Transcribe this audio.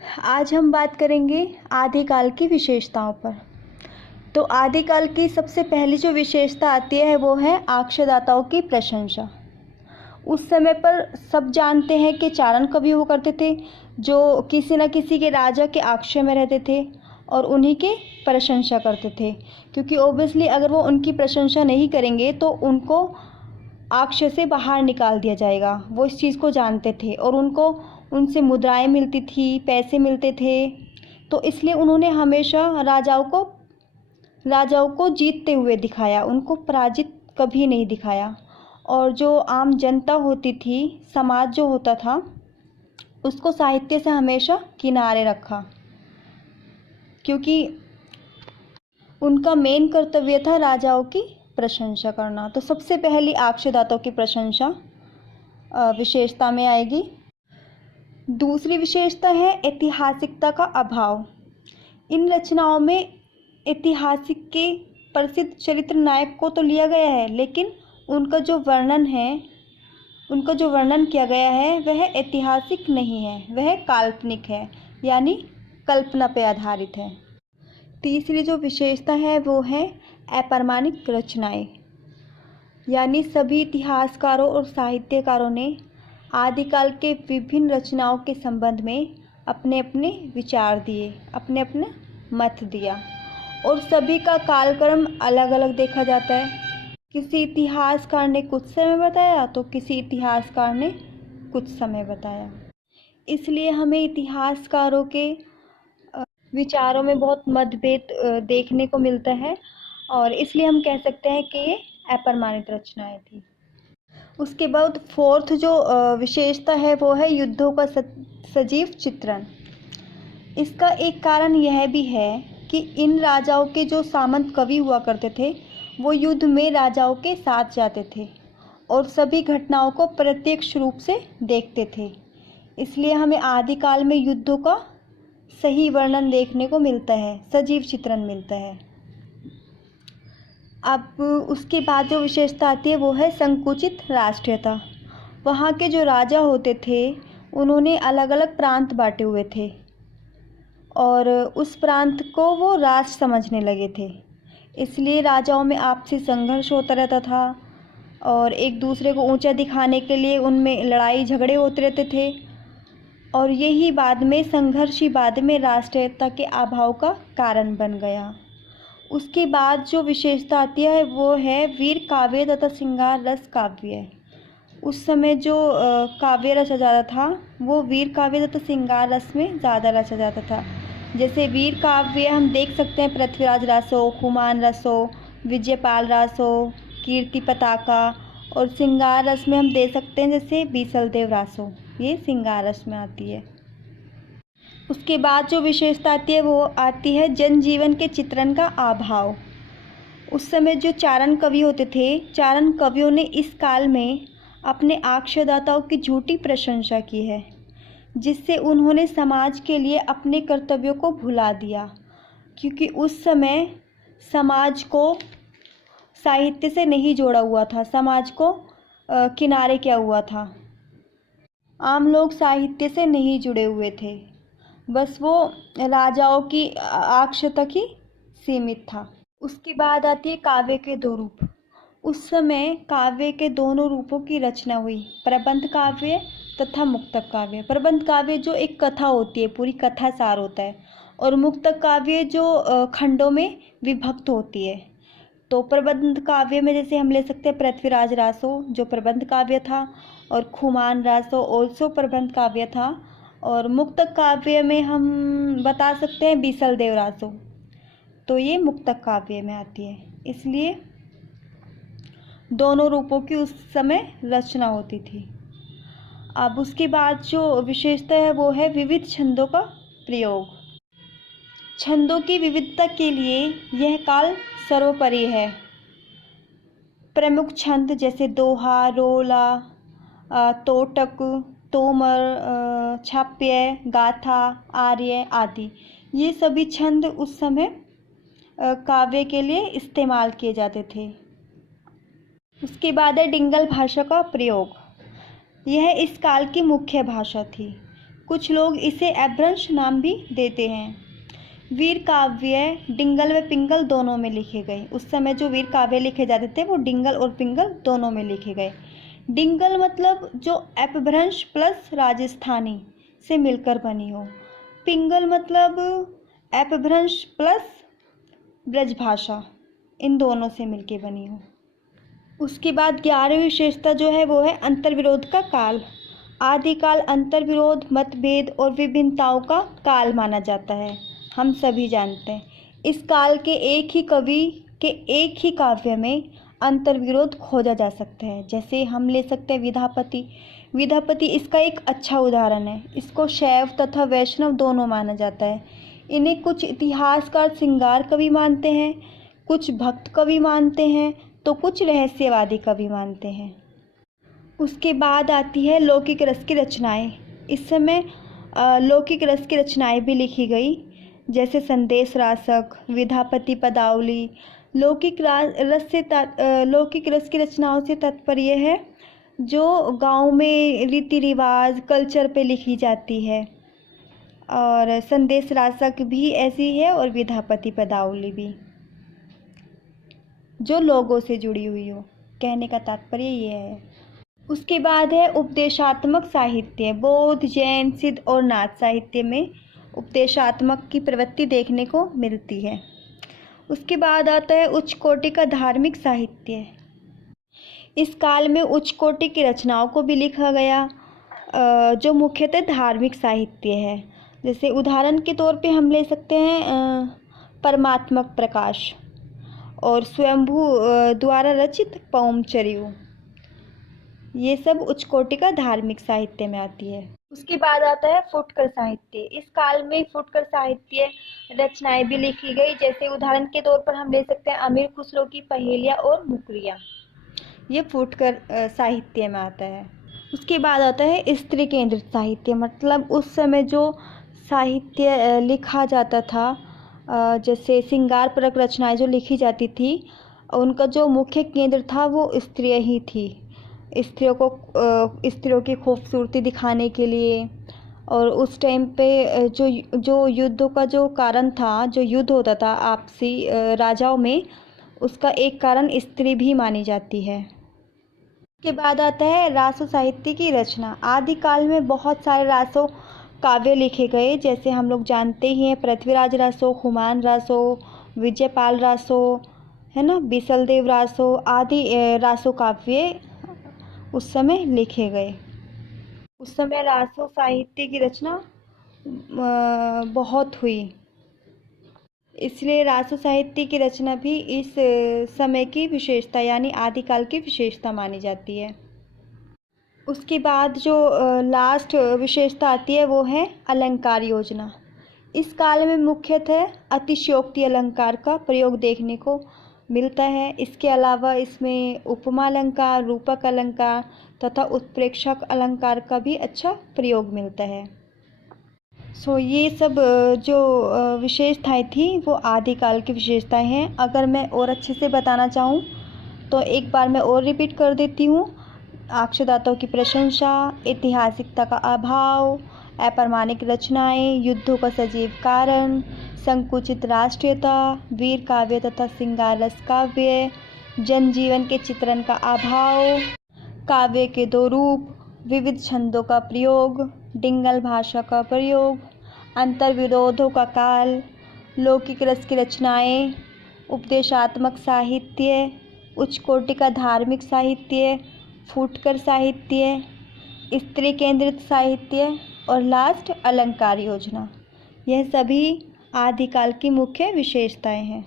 आज हम बात करेंगे आदिकाल की विशेषताओं पर। तो आदिकाल की सबसे पहली जो विशेषता आती है वो है आक्षदाताओं की प्रशंसा। उस समय पर सब जानते हैं कि चारण कवि हुआ करते थे जो किसी न किसी के राजा के आश्रय में रहते थे और उन्हीं के प्रशंसा करते थे, क्योंकि ओबियसली अगर वो उनकी प्रशंसा नहीं करेंगे तो उनको आश्रय से बाहर निकाल दिया जाएगा। वो इस चीज़ को जानते थे और उनको उनसे मुद्राएं मिलती थी, पैसे मिलते थे। तो इसलिए उन्होंने हमेशा राजाओं को जीतते हुए दिखाया, उनको पराजित कभी नहीं दिखाया। और जो आम जनता होती थी, समाज जो होता था, उसको साहित्य से हमेशा किनारे रखा, क्योंकि उनका मेन कर्तव्य था राजाओं की प्रशंसा करना। तो सबसे पहली आक्षदाताओं की प्रशंसा विशेषता में आएगी। दूसरी विशेषता है ऐतिहासिकता का अभाव। इन रचनाओं में ऐतिहासिक के प्रसिद्ध चरित्र नायक को तो लिया गया है, लेकिन उनका जो वर्णन किया गया है वह ऐतिहासिक नहीं है, वह काल्पनिक है, यानी कल्पना पर आधारित है। तीसरी जो विशेषता है वो है अप्रमाणिक रचनाएं, यानी सभी इतिहासकारों और साहित्यकारों ने आदिकाल के विभिन्न रचनाओं के संबंध में अपने अपने विचार दिए, अपने अपने मत दिया, और सभी का कालक्रम अलग अलग देखा जाता है। किसी इतिहासकार ने कुछ समय बताया तो किसी इतिहासकार ने कुछ समय बताया। इसलिए हमें इतिहासकारों के विचारों में बहुत मतभेद देखने को मिलता है, और इसलिए हम कह सकते हैं कि ये अप्रमाणित रचनाएं थी। उसके बाद फोर्थ जो विशेषता है वो है युद्धों का सजीव चित्रण। इसका एक कारण यह भी है कि इन राजाओं के जो सामंत कवि हुआ करते थे वो युद्ध में राजाओं के साथ जाते थे और सभी घटनाओं को प्रत्यक्ष रूप से देखते थे। इसलिए हमें आदिकाल में युद्धों का सही वर्णन देखने को मिलता है, सजीव चित्रण मिलता है। अब उसके बाद जो विशेषता आती है वो है संकुचित राष्ट्रीयता। वहाँ के जो राजा होते थे उन्होंने अलग अलग प्रांत बांटे हुए थे और उस प्रांत को वो राष्ट्र समझने लगे थे। इसलिए राजाओं में आपसी संघर्ष होता रहता था और एक दूसरे को ऊंचा दिखाने के लिए उनमें लड़ाई झगड़े होते रहते थे, और यही बाद में संघर्ष ही बाद में राष्ट्रीयता के अभाव का कारण बन गया। उसके बाद जो विशेषता आती है वो है वीर काव्य तथा श्रृंगार रस काव्य। उस समय जो काव्य रचा जाता था वो वीर काव्य तथा श्रृंगार रस में ज़्यादा रचा जाता था। जैसे वीर काव्य हम देख सकते हैं पृथ्वीराज रासो, हुमायूं रासो, विजयपाल रासो, कीर्ति पताका, और श्रृंगार रस में हम दे सकते हैं जैसे बीसलदेव रासो, ये श्रृंगार रस में आती है। उसके बाद जो विशेषता आती है वो आती है जनजीवन के चित्रण का अभाव। उस समय जो चारण कवि होते थे, चारण कवियों ने इस काल में अपने आक्षदाताओं की झूठी प्रशंसा की है, जिससे उन्होंने समाज के लिए अपने कर्तव्यों को भुला दिया, क्योंकि उस समय समाज को साहित्य से नहीं जोड़ा हुआ था, समाज को किनारे किया हुआ था। आम लोग साहित्य से नहीं जुड़े हुए थे, बस वो राजाओं की आक्ष तक ही सीमित था। उसके बाद आती है काव्य के दो रूप। उस समय काव्य के दोनों रूपों की रचना हुई, प्रबंध काव्य तथा मुक्तक काव्य। प्रबंध काव्य जो एक कथा होती है, पूरी कथा सार होता है, और मुक्तक काव्य जो खंडों में विभक्त होती है। तो प्रबंध काव्य में जैसे हम ले सकते हैं पृथ्वीराज रासो जो प्रबंध काव्य था, और हुमायूं रासो ऑल्सो प्रबंध काव्य था, और मुक्तक काव्य में हम बता सकते हैं बीसलदेव रासो, तो ये मुक्तक काव्य में आती है। इसलिए दोनों रूपों की उस समय रचना होती थी। अब उसके बाद जो विशेषता है वो है विविध छंदों का प्रयोग। छंदों की विविधता के लिए यह काल सर्वोपरि है। प्रमुख छंद जैसे दोहा, रोला, तोटक, तोमर, छाप्य, गाथा, आर्य आदि, ये सभी छंद उस समय काव्य के लिए इस्तेमाल किए जाते थे। उसके बाद है डिंगल भाषा का प्रयोग। यह इस काल की मुख्य भाषा थी। कुछ लोग इसे अपभ्रंश नाम भी देते हैं। वीर काव्य डिंगल व पिंगल दोनों में लिखे गए। उस समय जो वीर काव्य लिखे जाते थे वो डिंगल और पिंगल दोनों में लिखे गए। डिंगल मतलब जो अपभ्रंश प्लस राजस्थानी से मिलकर बनी हो। पिंगल मतलब अपभ्रंश प्लस ब्रजभाषा, इन दोनों से मिलके बनी हो। उसके बाद 11वीं विशेषता जो है वो है अंतर्विरोध का काल। आदिकाल अंतर्विरोध, मतभेद और विभिन्नताओं का काल माना जाता है, हम सभी जानते हैं। इस काल के एक ही कवि के एक ही काव्य में अंतर्विरोध खोजा जा सकता है। जैसे हम ले सकते हैं विद्यापति। विद्यापति इसका एक अच्छा उदाहरण है। इसको शैव तथा वैष्णव दोनों माना जाता है। इन्हें कुछ इतिहासकार श्रृंगार कवि मानते हैं, कुछ भक्त कवि मानते हैं, तो कुछ रहस्यवादी कवि मानते हैं। उसके बाद आती है लौकिक रस की रचनाएं। इस समय लौकिक रस की रचनाएं भी लिखी गई, जैसे संदेश रासक, विद्यापति पदावली। लौकिक रस की रचनाओं से तात्पर्य है जो गांव में रीति रिवाज कल्चर पे लिखी जाती है, और संदेश रासक भी ऐसी है और विद्यापति पदावली भी जो लोगों से जुड़ी हुई हो। कहने का तात्पर्य ये है। उसके बाद है उपदेशात्मक साहित्य। बौद्ध, जैन, सिद्ध और नाथ साहित्य में उपदेशात्मक की प्रवृत्ति देखने को मिलती है। उसके बाद आता है उच्च कोटि का धार्मिक साहित्य। इस काल में उच्च कोटि की रचनाओं को भी लिखा गया, जो मुख्यतः धार्मिक साहित्य है। जैसे उदाहरण के तौर पे हम ले सकते हैं परमात्मक प्रकाश और स्वयंभू द्वारा रचित पौमचर्यु। ये सब उच्च कोटि का धार्मिक साहित्य में आती है। उसके बाद आता है फुटकर साहित्य। इस काल में फुटकर साहित्य रचनाएं भी लिखी गई। जैसे उदाहरण के तौर पर हम ले सकते हैं अमीर खुसरो की पहेलियाँ और मुकरियाँ। ये फुटकर साहित्य में आता है। उसके बाद आता है स्त्री केंद्रित साहित्य। मतलब उस समय जो साहित्य लिखा जाता था, जैसे श्रृंगारपरक रचनाएं जो लिखी जाती थी, उनका जो मुख्य केंद्र था वो स्त्रियाँ ही थी। स्त्रियों की खूबसूरती दिखाने के लिए, और उस टाइम पे जो युद्धों का जो कारण था, जो युद्ध होता था आपसी राजाओं में, उसका एक कारण स्त्री भी मानी जाती है। उसके बाद आता है रासो साहित्य की रचना। आदिकाल में बहुत सारे रासो काव्य लिखे गए, जैसे हम लोग जानते ही हैं पृथ्वीराज रासो, हुमायूं रासो, विजयपाल रासो, है ना, बिसलदेव रासो आदि रासो काव्य उस समय लिखे गए। उस समय रासो साहित्य की रचना बहुत हुई, इसलिए रासो साहित्य की रचना भी इस समय की विशेषता यानी आदिकाल की विशेषता मानी जाती है। उसके बाद जो लास्ट विशेषता आती है वो है अलंकार योजना। इस काल में मुख्यतः अतिशयोक्ति अलंकार का प्रयोग देखने को मिलता है। इसके अलावा इसमें उपमा अलंकार, रूपक अलंकार तथा उत्प्रेक्षक अलंकार का भी अच्छा प्रयोग मिलता है। ये सब जो विशेषताएं थी वो आदिकाल की विशेषताएं हैं। अगर मैं और अच्छे से बताना चाहूँ तो एक बार मैं और रिपीट कर देती हूँ। अक्षरदाताओं की प्रशंसा, ऐतिहासिकता का अभाव, अप्रमाणिक रचनाएं, युद्धों का सजीव कारण, संकुचित राष्ट्रीयता, वीर काव्य तथा श्रृंगार रस काव्य, जनजीवन के चित्रण का अभाव, काव्य के दो रूप, विविध छंदों का प्रयोग, डिंगल भाषा का प्रयोग, अंतर्विरोधों का काल, लौकिक रस की रचनाएं, उपदेशात्मक साहित्य, उच्च कोटि का धार्मिक साहित्य, फुटकर साहित्य, स्त्री केंद्रित साहित्य और लास्ट अलंकार योजना। यह सभी आदिकाल की मुख्य विशेषताएं हैं।